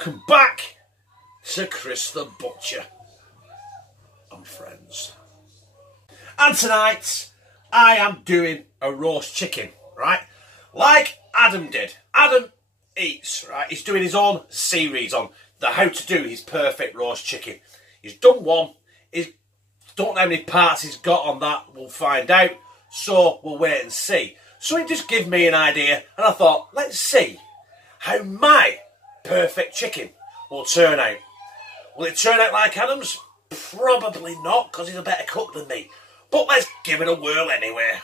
welcome back to Chris the Butcher and Friends. And tonight I am doing a roast chicken, right? Like Adam did. Adam eats, right? He's doing his own series on how to do his perfect roast chicken. He's done one. Don't know how many parts he's got on that. We'll find out. So we'll wait and see. So it just gave me an idea, and I thought, let's see how my perfect chicken will turn out. Will it turn out like Adam's? Probably not, because he's a better cook than me. But let's give it a whirl anyway.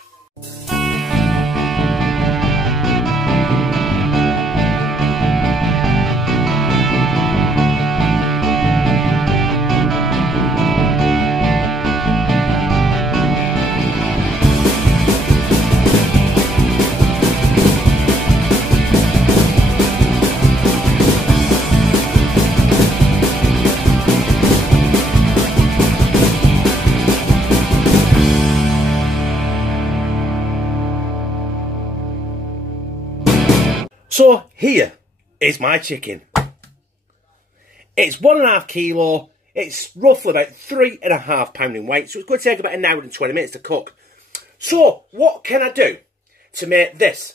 So here is my chicken. It's 1.5 kilo. It's roughly about 3.5 pounds in weight. So it's going to take about 1 hour and 20 minutes to cook. So what can I do to make this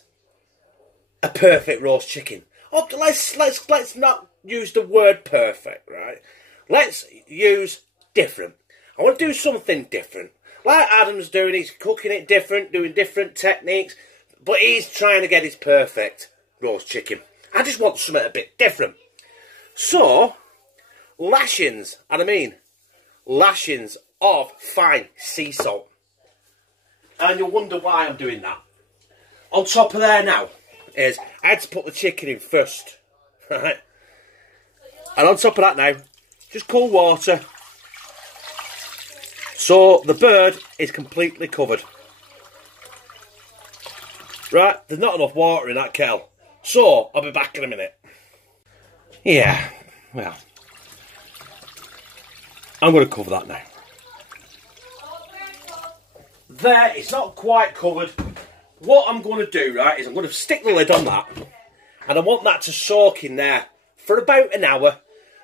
a perfect roast chicken? Oh, let's not use the word perfect, right? Let's use different. I want to do something different. Like Adam's doing, he's cooking it different, doing different techniques, but he's trying to get his perfect roast chicken. I just want something a bit different. So, lashings, and I mean lashings of fine sea salt. And you'll wonder why I'm doing that. On top of there now is, I had to put the chicken in first, right? And on top of that now, just cold water. So the bird is completely covered. Right, there's not enough water in that kettle. So, I'll be back in a minute. Yeah, well, I'm going to cover that now. There, it's not quite covered. What I'm going to do, right, is I'm going to stick the lid on that. And I want that to soak in there for about 1 hour.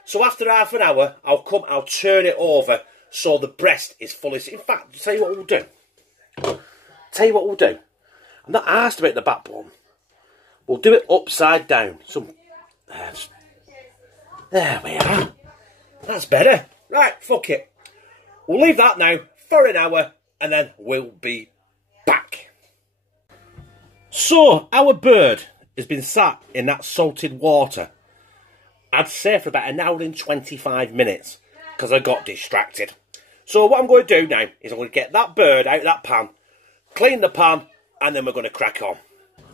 So after half an hour, I'll turn it over so the breast is fully... In fact, I'll tell you what we'll do. I'm not asked about the backbone. We'll do it upside down. There we are. That's better. Right, fuck it. We'll leave that now for 1 hour and then we'll be back. So, our bird has been sat in that salted water, I'd say for about 1 hour and 25 minutes because I got distracted. So what I'm going to do now is I'm going to get that bird out of that pan, clean the pan, and then we're going to crack on.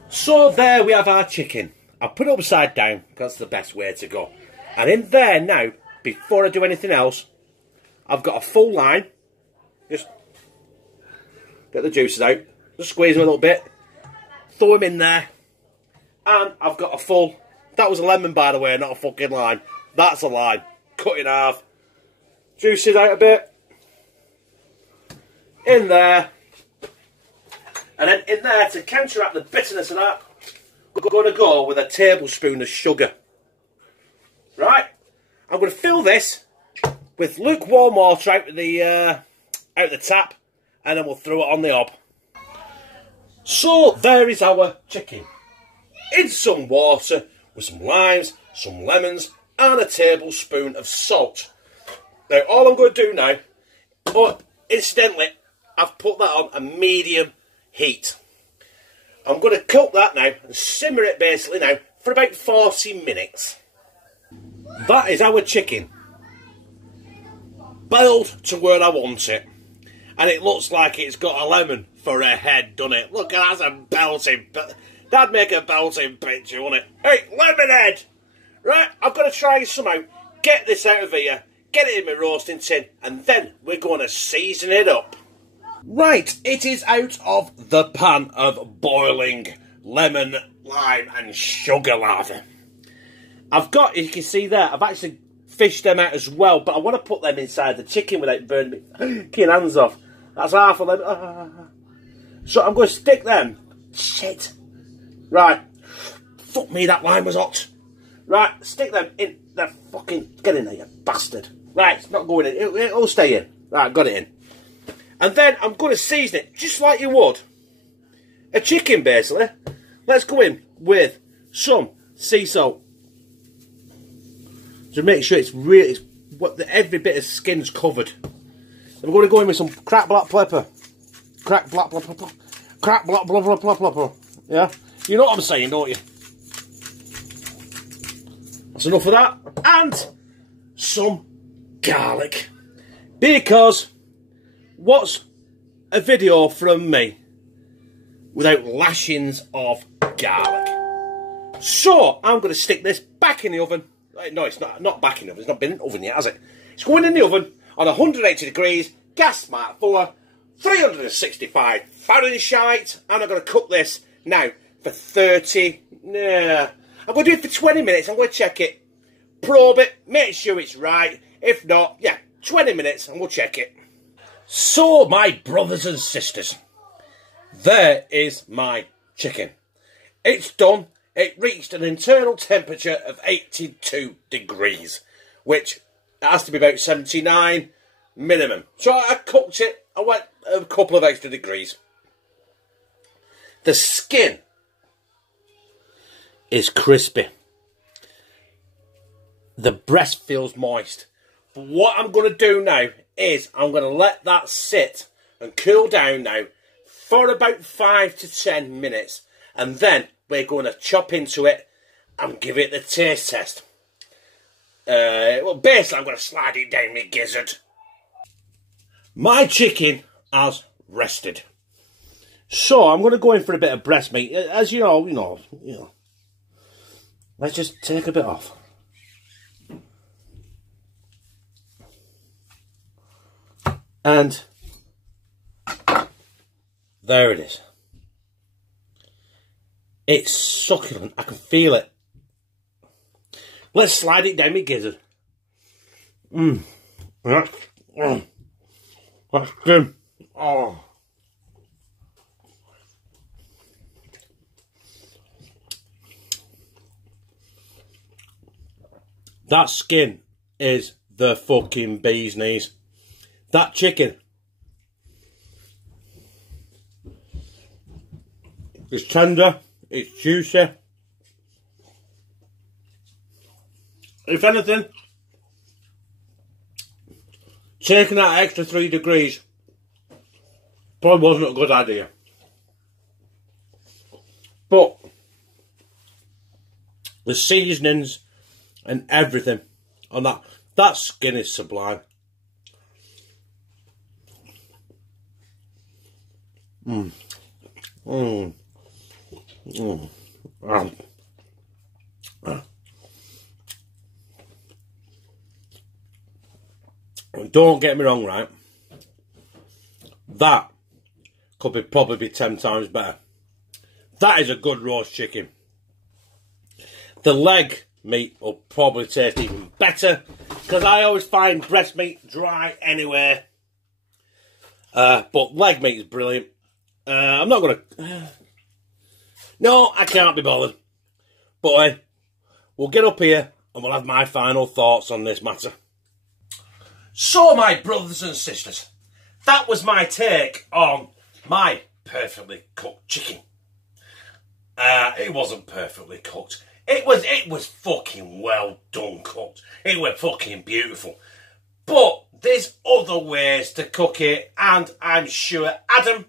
So there we have our chicken. I'll put it upside down because that's the best way to go. And in there now, before I do anything else, I've got a full lime. Just get the juices out. Just squeeze them a little bit. Throw them in there. And I've got a full... That was a lemon, by the way, not a fucking lime. That's a lime. Cut in half. Juices out a bit. In there. And then in there, to counteract the bitterness of that, we're going to go with a tablespoon of sugar. Right? I'm going to fill this with lukewarm water out of the tap, and then we'll throw it on the hob. So there is our chicken. In some water, with some limes, some lemons, and a tablespoon of salt. Now, all I'm going to do now, oh, incidentally, I've put that on a medium heat. I'm going to cook that now and simmer it basically now for about 40 minutes. That is our chicken. Boiled to where I want it. And it looks like it's got a lemon for a head, doesn't it? Look, that's a belting... That'd make a belting picture, wouldn't it? Hey, lemon head! Right, I've got to try some out. Get this out of here. Get it in my roasting tin. And then we're going to season it up. Right, it is out of the pan of boiling lemon, lime and sugar lather. I've got, you can see there, I've actually fished them out as well, but I want to put them inside the chicken without burning my hands off. That's half of them. So I'm going to stick them. Shit. Right. Fuck me, that lime was hot. Right, stick them in the fucking... Get in there, you bastard. Right, it's not going in. It'll stay in. Right, got it in. And then I'm going to season it just like you would a chicken, basically. Let's go in with some sea salt. To make sure it's really... every bit of skin's covered. Then we're going to go in with some cracked black pepper. Cracked black pepper. Cracked black pepper. Yeah? You know what I'm saying, don't you? That's enough of that. And some garlic. Because what's a video from me without lashings of garlic? So I'm going to stick this back in the oven. No, it's not back in the oven. It's not been in the oven yet, has it? It's going in the oven on 180 degrees, gas smart 4, 365 Fahrenheit. And I'm going to cook this now for 30. Nah, I'm going to do it for 20 minutes. I'm going to check it, probe it, make sure it's right. If not, yeah, 20 minutes and we'll check it. So, my brothers and sisters, there is my chicken. It's done. It reached an internal temperature of 82 degrees, which has to be about 79 minimum. So I cooked it. I went a couple of extra degrees. The skin is crispy. The breast feels moist. But what I'm going to do now is I'm going to let that sit and cool down now for about 5 to 10 minutes. And then we're going to chop into it and give it the taste test. Well, basically I'm going to slide it down my gizzard. My chicken has rested. So I'm going to go in for a bit of breast meat. As you know. Let's just take a bit off. And there it is. It's succulent. I can feel it. Let's slide it down my gizzard. That's good. Oh. That skin is the fucking bee's knees. That chicken is tender, it's juicy. If anything, taking that extra 3 degrees probably wasn't a good idea. But the seasonings and everything on that skin is sublime. Don't get me wrong, right? That could probably be 10 times better. That is a good roast chicken. The leg meat will probably taste even better because I always find breast meat dry anyway. But leg meat is brilliant. I'm not going to... No, I can't be bothered. But we'll get up here and we'll have my final thoughts on this matter. So, my brothers and sisters, that was my take on my perfectly cooked chicken. It wasn't perfectly cooked. It was fucking well done cooked. It was fucking beautiful. But there's other ways to cook it, and I'm sure Adam,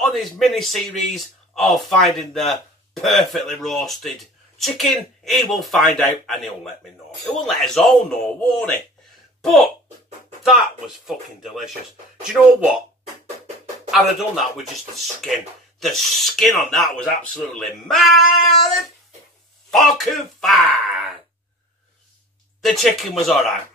on his mini-series of finding the perfectly roasted chicken, he will find out and he'll let me know. He will let us all know, won't he? But that was fucking delicious. Do you know what? I'd have done that with just the skin. The skin on that was absolutely mighty fucking fine. The chicken was alright.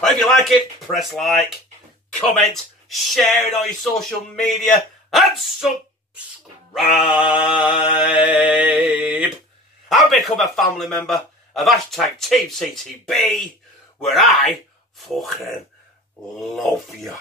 But if you like it, press like, comment, share it on your social media, and subscribe. And become a family member of #TeamCtb, where I fucking love you.